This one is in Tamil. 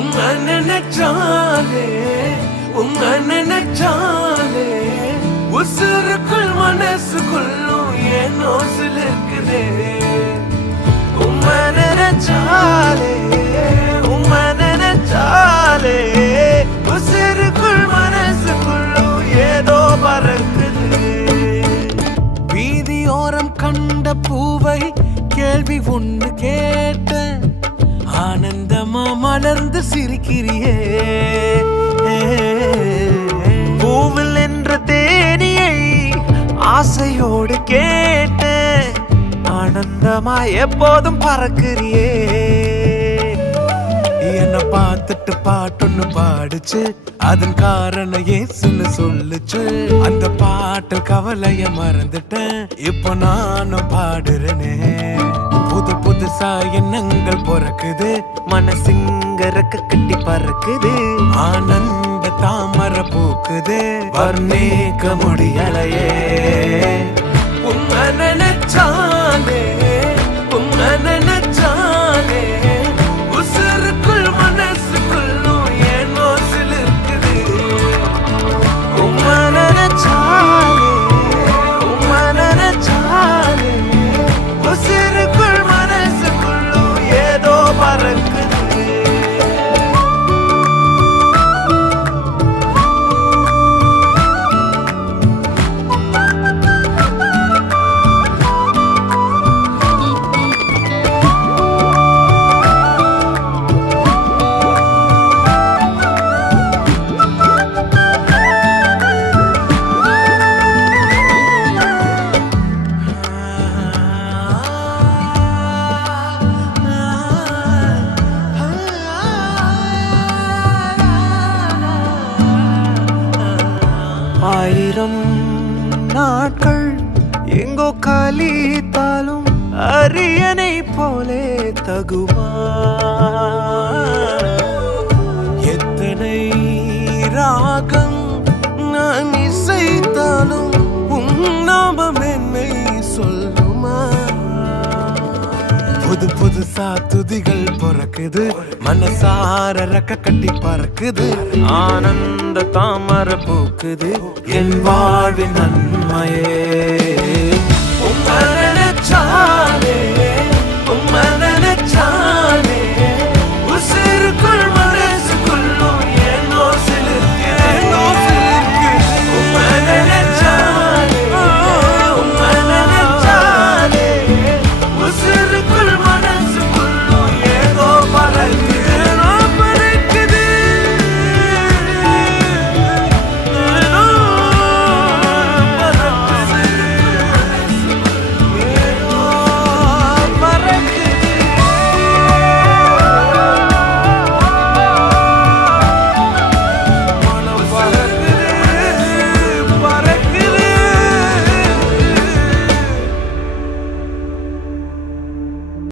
நினைச்சாலே உன்னை நினைச்சாலே உசுருக்குள் மனசுக்குள்ளும் ஏனோ சிலிருக்குதே. உம்மை நினைச்சாலே உம்மை நினைச்சாலே உசுருக்குள் மனசுக்குள்ளும் ஏதோ பறக்குது. வீதியோரம் கண்ட பூவை கேள்வி ஒண்ணு கேட்டேன், ஆனந்தமா மலர்ந்து சிரிக்கிறியே. பூவில் என்ற தேனியை ஆசையோடு கேட்டேன், ஆனந்தமா எப்போதும் பறக்கிறியே. என்ன பார்த்துட்டு பாட்டொன்னு பாடுச்சு, அதன் காரணம் ஏசுன்னு சொல்லுச்சு. அந்த பாட்டு கவலைய மறந்துட்டேன், இப்போ நானும் பாடுறேனே. புது புதுசா எண்ணங்கள் பிறக்குது, மனசிங்க ரெக்க கட்டி பறக்குது. ஆனந்த தாமரை பூக்குது, வர்ணிக்க முடியலையே. உன்னை நினைச்சாலே உன்னை நினைச்சாலே உசுருக்குள் மனசுக்குள்ளும் ஏனோ சிலிருக்குது. உம்மை நினைச்சாலே உம்மை நினைச்சாலே உசுருக்குள் மனசுக்குள்ளும் ஏதோ பறக்குது. ஆயிரம் நாட்கள் எங்கோ கழித்தாலும் அரியணை போலே தகுமா. எத்தனை ராகம் நான் இசைத்தாலும் உன் நாமம் என்னை சொல்லுமா. புது புதுசா துதிகள் பிறக்குது, மனசார ரெக்க கட்டி பறக்குது. ஆனந்த தாமரை பூக்குது, என் வாழ்வின் நன்மையே. உம்மை நினைச்சாலே